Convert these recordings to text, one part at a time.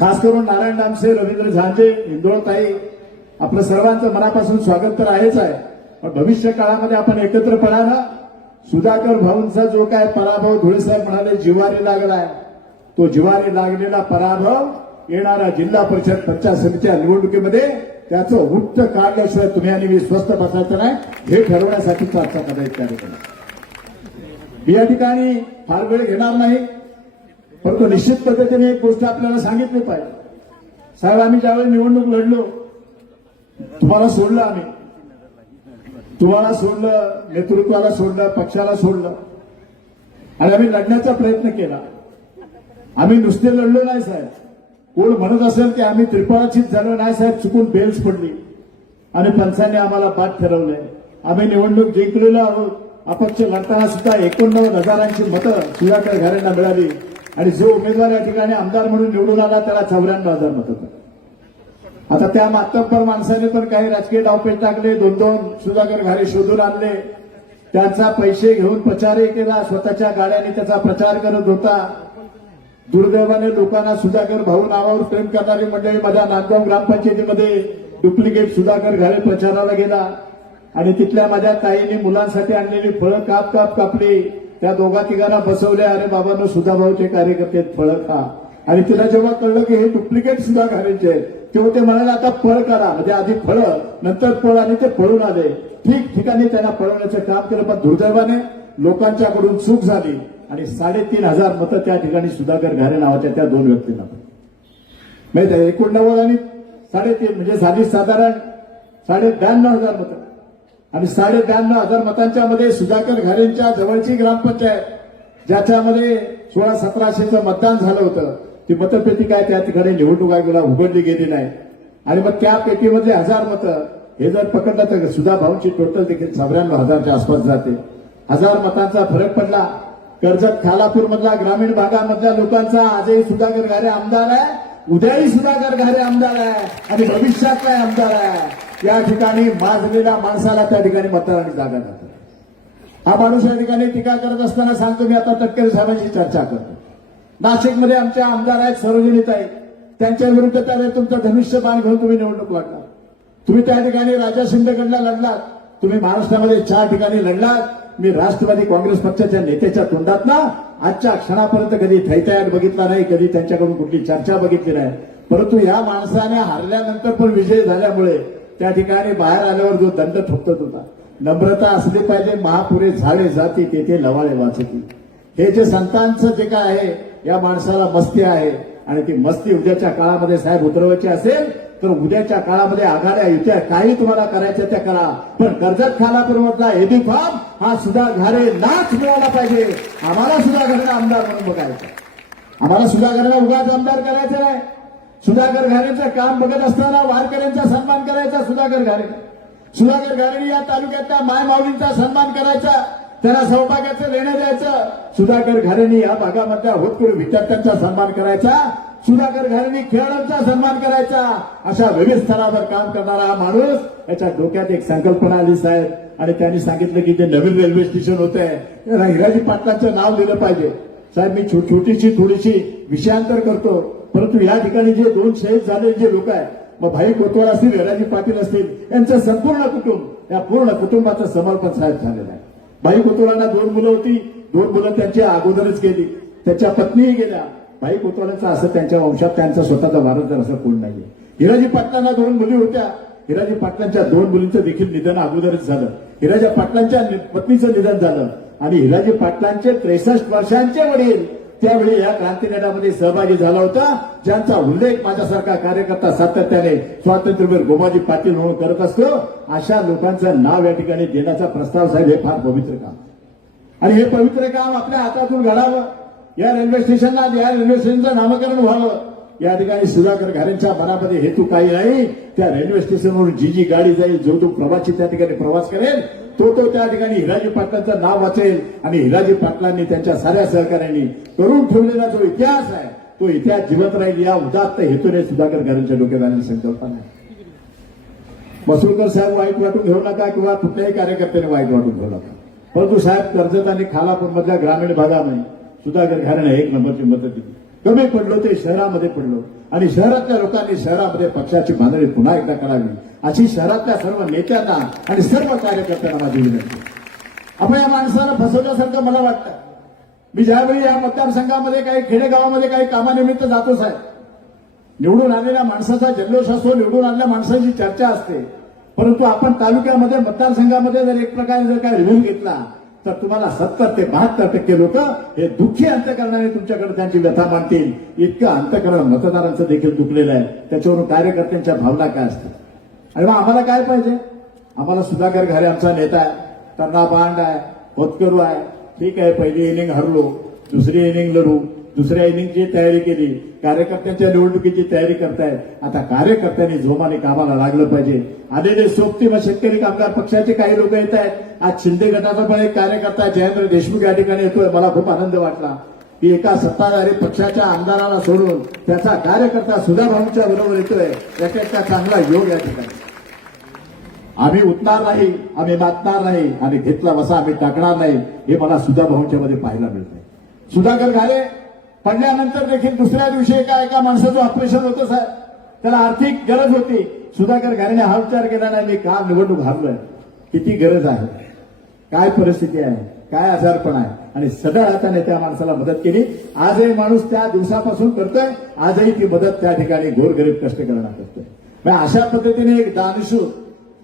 खास करून नारायण डामसे रवींद्र झांजे इंदोळताई आपलं सर्वांचं मनापासून स्वागत तर आहेच आहे. पण भविष्य काळामध्ये आपण एकत्रपणानं सुधाकर भाऊंचा जो काय पराभव धुळेसाहेब म्हणाले जिवारी लागलाय तो जिवारी लागलेला पराभव येणारा जिल्हा परिषद पंचायत समितीच्या निवडणुकीमध्ये त्याचं उत्तर काढल्याशिवाय तुम्ही आणि मी स्वस्त बसायचं नाही. हे ठरवण्यासाठी चर्चा करायची कार्यक्रम या ठिकाणी फार वेळ घेणार नाही. परंतु निश्चित पद्धतीने एक गोष्ट आपल्याला सांगितली पाहिजे. साहेब आम्ही ज्यावेळी निवडणूक लढलो तुम्हाला सोडलं आम्ही. तुम्हाला सोडलं नेतृत्वाला सोडलं पक्षाला सोडलं. आणि आम्ही लढण्याचा प्रयत्न केला. आम्ही नुसते लढलो नाही साहेब. कोण म्हणत असेल की आम्ही त्रिपाळाचीच झालो नाही साहेब चुकून बेल्स पडली. आणि पंचांनी आम्हाला बाद ठरवलंय. आम्ही निवडणूक जिंकलेलो आहोत. अपक्ष लढताना सुद्धा एकोणनव्वद हजारांची मतं सुधाकर घरांना मिळाली. आणि जो उमेदवार या ठिकाणी आमदार म्हणून निवडून आला त्याला चौऱ्याण्णव हजार मतं आता त्या मातब्बर माणसाने पण काही राजकीय डावपेच टाकले दोन दोन सुधाकर घारे शोधून आणले. त्यांचा पैसे घेऊन प्रचारही केला स्वतःच्या गाड्याने त्याचा प्रचार करत होता. दुर्दैवाने लोकांना सुधाकर भाऊ नावावर प्रेम करणारी मंडळी माझ्या नांदगाव ग्रामपंचायतीमध्ये डुप्लिकेट सुधाकर घारे प्रचाराला गेला. आणि तिथल्या माझ्या ताईने मुलांसाठी आणलेली फळं काप काप कापली. त्या दोघा तिघांना बसवले अरे बाबांनो सुधाभाऊचे कार्यकर्ते फळ खा. आणि तिला जेव्हा कळलं की हे डुप्लिकेट सुद्धा घालायचे आहेत तेव्हा ते म्हणाले आता फळ करा. म्हणजे आधी फळं नंतर फळ आणि ते पळून आले. ठीक ठिकाणी त्यांना पळवण्याचं काम केलं पण दुर्दैवाने लोकांच्याकडून चूक झाली. आणि साडेतीन हजार मतं त्या ठिकाणी सुधाकर घारे नावाच्या त्या दोन व्यक्तींना माहिती आहे एकोणनव्वद आणि साडेतीन म्हणजे झाली साधारण साडे ब्याण्णव हजार मतं. आणि साडे ब्याण्णव हजार मतांच्या मध्ये सुधाकर घारेंच्या जवळची ग्रामपंचायत ज्याच्यामध्ये सोळा सतराशेचं मतदान झालं होतं. ती मतपेटी काय त्या ठिकाणी निवडणूक आयोगाला उघडली गेली नाही. आणि मग त्या पेटीमधले हजार मतं हे जर पकडलं तर सुधा भाऊंची टोटल देखील चौऱ्याण्णव हजारच्या आसपास जाते. हजार मतांचा फरक पडला. कर्जत खालापूर मधला ग्रामीण भागामधल्या लोकांचा आजही सुधाकर घारे आमदार आहे. उद्याही सुधाकर घारे आमदार आहे. आणि भविष्यात काय आमदार आहे. या ठिकाणी माजलेल्या माणसाला त्या ठिकाणी मतदारांनी जागा जाते. हा माणूस या ठिकाणी टीका करत असताना सांगतो मी आता तटकरे साहेबांशी चर्चा करतो. नाशिकमध्ये आमच्या आमदार आहेत सरोजिनीताई त्यांच्या विरुद्ध त्याला तुमचं धनुष्यबाण घेऊन तुम्ही निवडणूक लढला. तुम्ही त्या ठिकाणी राजा शिंदेकडला लढलात. तुम्ही महाराष्ट्रामध्ये चार ठिकाणी लढलात. मी राष्ट्रवादी काँग्रेस पक्षाच्या नेत्याच्या तोंडात ना आजच्या क्षणापर्यंत कधी थैतयाट बघितला नाही कधी त्यांच्याकडून कुठली चर्चा बघितली नाही. परंतु या माणसाने हारल्यानंतर पण विजय झाल्यामुळे त्या ठिकाणी बाहेर आल्यावर जो दंड थोपतत होता. नम्रता असली पाहिजे महापुरे झाडे जाती तेथे लवाळे वाचती हे जे संतांचं जे काय आहे या माणसाला मस्ती आहे आणि ती मस्ती उद्याच्या काळामध्ये साहेब उतरवायची असेल तर उद्याच्या काळामध्ये आघाड्या युत्या काही तुम्हाला करायच्या त्या करा. पण कर्जत खानापूर मधला एबी हा सुद्धा घारे नाच मिळाला पाहिजे. आम्हाला सुद्धा घारे आमदार म्हणून बघायचं आम्हाला सुद्धा घारेला उगाच आमदार करायचं नाही सुधाकर घारेचं काम बघत असताना वारकऱ्यांचा सन्मान करायचा सुधाकर घारे. सुधाकर घारेने या तालुक्यातल्या मायमाऊलींचा सन्मान करायचा त्यांना सौभाग्याचं देणं द्यायचं. सुधाकर घारेने या भागामधल्या होतकरू विद्यार्थ्यांचा सन्मान करायचा सुधाकर घारेने खेळाडूंचा सन्मान करायचा. अशा विविध स्तरावर काम करणारा हा माणूस याच्या डोक्यात एक संकल्पना आली साहेब. आणि त्यांनी सांगितलं की जे नवीन रेल्वे स्टेशन होत आहे त्याला हिराजी पाटलांचं नाव दिलं पाहिजे. साहेब मी छो- छोटीशी थोडीशी विषयांतर करतो. परंतु या ठिकाणी जे दोन शहीद झाले जे लोक आहेत मग भाई कोतवाल असतील हिराजी पाटील असतील यांचं संपूर्ण कुटुंब या पूर्ण कुटुंबाचं समर्पण साहेब झालेलं आहे. भाई कोतवालांना दोन मुलं होती दोन मुलं त्यांची अगोदरच गेली. त्याच्या पत्नीही गेल्या. भाई कोतवालांचा असं त्यांच्या वंशात त्यांचा स्वतःचा वारसदार असं कोण नाहीये. हिराजी पाटलांना दोन मुली होत्या. हिराजी पाटलांच्या दोन मुलींचं देखील निधन अगोदरच झालं. हिराजी पाटलांच्या नि- पत्नीचं निधन झालं. आणि हिराजी पाटलांचे त्रेसष्ट वर्षांचे वडील त्यावेळी या क्रांतिगटामध्ये सहभागी झाला होता ज्यांचा उल्लेख माझ्यासारखा कार्यकर्ता सातत्याने स्वातंत्र्यवीर गोमाजी पाटील म्हणून करत असतो अशा लोकांचं नाव या ठिकाणी देण्याचा प्रस्ताव साहेब हे फार पवित्र काम. आणि हे पवित्र काम आपल्या हातातून घडावं. या रेल्वे स्टेशनला या रेल्वे स्टेशनचं नामकरण व्हावं. या ठिकाणी सुधाकर घारेंच्या मनामध्ये हेतू काही नाही. त्या रेल्वे स्टेशनवरून जी जी गाडी जाईल जो तो प्रवासी त्या ठिकाणी प्रवास करेल तो तो त्या ठिकाणी हिराजी पाटलांचं नाव वाचेल आणि हिराजी पाटलांनी त्यांच्या साऱ्या सहकार्यांनी करून ठेवलेला जो इतिहास आहे तो इतिहास जिवंत राहील या उदात्त हेतूने सुधाकर घारेंच्या डोक्यात आणण्याची संकल्पना आहे. मसुरकर साहेब वाईट वाटून घेऊ नका किंवा कुठल्याही कार्यकर्त्याने वाईट वाटून घेऊ नका. परंतु साहेब कर्जत आणि खालापूरमधल्या ग्रामीण भागामध्ये सुधाकर घराणे एक नंबरची मदत दिली. कमी पडलो ते शहरामध्ये पडलो. आणि शहरातल्या लोकांनी शहरामध्ये पक्षाची बांधणी पुन्हा एकदा करावी. अशी शहरातल्या सर्व नेत्यांना आणि सर्व कार्यकर्त्यांना माझी विनंती आपण या माणसाला फसवल्यासारखं मला वाटतं. मी ज्यावेळी या मतदारसंघामध्ये काही खेडेगावामध्ये काही कामानिमित्त जातो साहेब. निवडून आलेल्या माणसाचा जल्लोष असतो निवडून आलेल्या माणसाची चर्चा असते. परंतु आपण तालुक्यामध्ये मतदारसंघामध्ये जर एक प्रकारे जर काही रिव्ह्यू घेतला तर तुम्हाला सत्तर ते बहात्तर टक्के लोक हे दुःखी अंतकरणाने तुमच्याकडे त्यांची व्यथा मांडतील. इतकं अंतकरण मतदारांचं देखील दुखलेलं आहे. त्याच्यावरून कार्यकर्त्यांच्या भावना काय असतात आणि मग आम्हाला काय पाहिजे? आम्हाला सुधाकर घरे आमचा नेता आहे. तरणा बांड आहे. होतकरू आहे. ठीक आहे पहिली इनिंग हरलो दुसरी इनिंग लढू. दुसऱ्या इनिंगची तयारी केली. कार्यकर्त्यांच्या निवडणुकीची तयारी करतायत आता कार्यकर्त्यांनी जोमाने कामाला लागलं पाहिजे. आलेले सोबती व शेतकरी कामगार पक्षाचे काही लोक येत आहेत. आज शिंदे गटाचा पण एक कार्यकर्ता जयेंद्र देशमुख या ठिकाणी येतोय. मला खूप आनंद वाटला. की एका सत्ताधारी पक्षाच्या आमदाराला सोडून त्याचा कार्यकर्ता सुधा भाऊंच्या बरोबर येतोय. याचा चांगला योग या ठिकाणी. आम्ही उठणार नाही. आम्ही मातणार नाही. आणि घेतला वसा आम्ही टाकणार नाही. हे मला सुधा भाऊंच्या मध्ये पाहायला मिळतंय. सुधाकर घाले पडल्यानंतर देखील दुसऱ्या दिवशी एका एका माणसाचं ऑपरेशन होतं साहेब. त्याला आर्थिक गरज होती. सुधाकर घालेने हा विचार केला नाही मी का निवडणूक हारलोय. किती गरज आहे? काय परिस्थिती आहे? काय आजारपण आहे? आणि सदळ हाताने त्या माणसाला मदत केली. आजही माणूस त्या दिवसापासून करतोय. आजही ती मदत त्या ठिकाणी गोरगरीब कष्ट करणार करतोय. अशा पद्धतीने एक दानशूर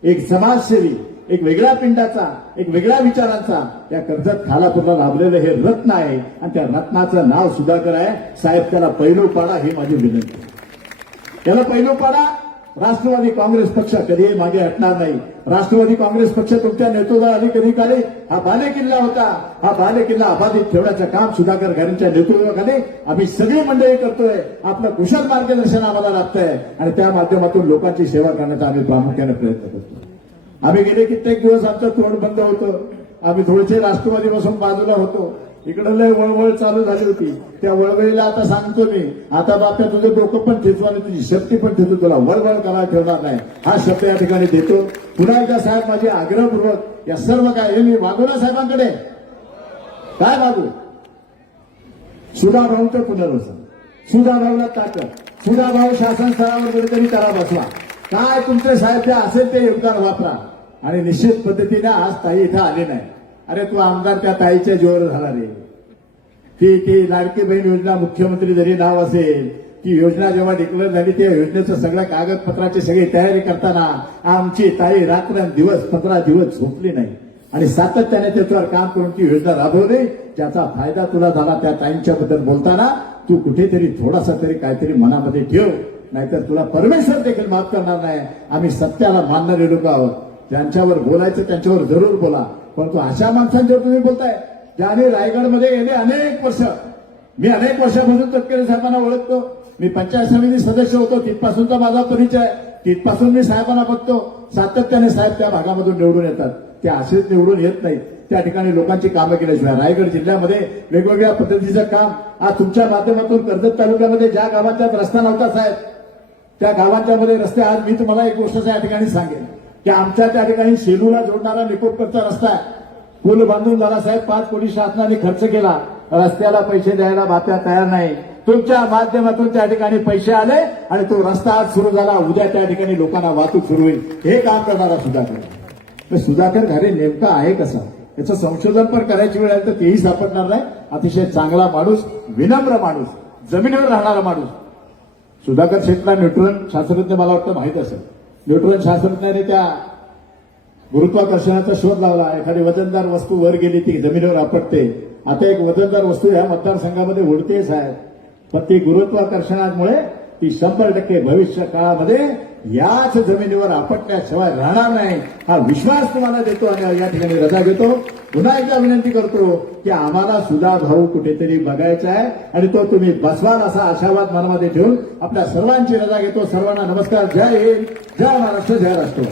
एक समाजसेवी एक वेगळ्या पिंडाचा एक वेगळ्या विचारांचा त्या कर्जत खालापूरला लाभलेलं हे रत्न आहे. आणि त्या रत्नाचं नाव सुधाकर आहे. साहेब त्याला पैलू पाडा ही माझी विनंती. त्याला पैलू पाडा राष्ट्रवादी काँग्रेस पक्ष कधीही मागे हटणार नाही. राष्ट्रवादी काँग्रेस पक्ष तुमच्या नेतृत्वाखाली कधी काली? हा बाले किल्ला होता. हा बाले किल्ला अबाधित ठेवण्याचं काम सुधाकर घरांच्या नेतृत्वाखाली आम्ही सगळी मंडळी करतोय. आपलं कुशल मार्गदर्शन आम्हाला लागतंय. आणि त्या माध्यमातून लोकांची सेवा करण्याचा आम्ही प्रामुख्याने प्रयत्न करतो आम्ही गेले कित्येक दिवस आमचं तोंड बंद होतं. आम्ही थोडेसे राष्ट्रवादीपासून बाजूला होतो. इकडं लय वळवळ चालू झाली होती. त्या वळवळीला आता सांगतो मी आता बाप्या तुझं डोकं पण ठेचू आणि तुझी शक्ती पण ठेचू. तुला वळवळ करायला ठेवणार नाही. हा शब्द या ठिकाणी देतो. पुन्हा एकदा साहेब माझे आग्रहपूर्वक या सर्व काय हे मी मागू ना साहेबांकडे? काय मागू सुधाभाऊंचं पुनर्वसन. सुधाभाऊला ताकद. सुधाभाऊ शासन स्तरावर कुठेतरी करा बसवा. काय तुमचे साहेब जे असेल ते योगदान वापरा. आणि निश्चित पद्धतीने आज ताई इथं आली नाही. अरे तू आमदार त्या ताईच्या जोर झाला रे. ती ती लाडकी बहीण योजना मुख्यमंत्री जरी नाव असेल ती योजना जेव्हा डिक्लेअर झाली त्या योजनेचं सगळ्या कागदपत्राची सगळी तयारी करताना आमची ताई रात्र दिवस पंधरा दिवस झोपली नाही. आणि सातत्याने त्याच्यावर काम करून ती योजना राबवली ज्याचा फायदा तुला झाला त्या ताईंच्या बद्दल बोलताना तू कुठेतरी थोडासा तरी काहीतरी मनामध्ये ठेव नाहीतर तुला परमेश्वर देखील माफ करणार नाही. आम्ही सत्याला मानणारे लोक आहोत. त्यांच्यावर बोलायचं त्यांच्यावर जरूर बोला. परंतु अशा माणसांच्यावर तुम्ही बोलताय ज्याने रायगडमध्ये गेले अनेक वर्ष मी अनेक वर्षापासून तटकरे साहेबांना ओळखतो. मी पंचायत समिती सदस्य होतो तिथपासूनचा माझा परिचय. आहे. तिथपासून मी साहेबांना बघतो. सातत्याने साहेब त्या भागामधून निवडून येतात. ते असेच निवडून येत नाहीत. त्या ठिकाणी लोकांची कामं केल्याशिवाय रायगड जिल्ह्यामध्ये वेगवेगळ्या पद्धतीचं काम. आज तुमच्या माध्यमातून कर्जत तालुक्यामध्ये ज्या गावांच्यात रस्ता नव्हता साहेब त्या गावांच्या मध्ये रस्ते आज मी तुम्हाला एक गोष्ट या ठिकाणी सांगेन. की आमच्या त्या ठिकाणी सेलूला जोडणारा निकोपकरचा रस्ता आहे. पूल बांधून झाला साहेब पाच कोटी शासनाने खर्च केला. रस्त्याला पैसे द्यायला बात्या तयार नाही. तुमच्या माध्यमातून त्या ठिकाणी पैसे आले आणि तो रस्ता आज सुरू झाला. उद्या त्या ठिकाणी लोकांना वाहतूक सुरू होईल. हे काम करणारा सुधाकर. तर सुधाकर घरे नेमका आहे कसा? याचं संशोधन पण करायची वेळ आली तर तेही सापडणार नाही. अतिशय चांगला माणूस विनम्र माणूस जमिनीवर राहणारा माणूस. सुधाकर शेतला न्यूट्रन शास्त्रज्ञ मला वाटतं माहीत असेल. न्यूट्रॉन शास्त्रज्ञाने त्या गुरुत्वाकर्षणाचा शोध लावला. एखादी वजनदार वस्तू वर गेली ती जमिनीवर आपटते. आता एक वजनदार वस्तू या मतदारसंघामध्ये उडतेच आहे. पण ती गुरुत्वाकर्षणामुळे ती शंभर टक्के भविष्य काळामध्ये याच जमिनीवर आपटण्याशिवाय राहणार नाही. हा विश्वास तुम्हाला देतो आणि या ठिकाणी रजा घेतो. पुन्हा एकदा विनंती करतो की आम्हाला सुधा भाऊ कुठेतरी बघायचा आहे आणि तो तुम्ही बसवाल असा आशावाद मनामध्ये ठेवून आपल्या सर्वांची रजा घेतो. सर्वांना नमस्कार. जय हिंद. जय महाराष्ट्र जय राष्ट्र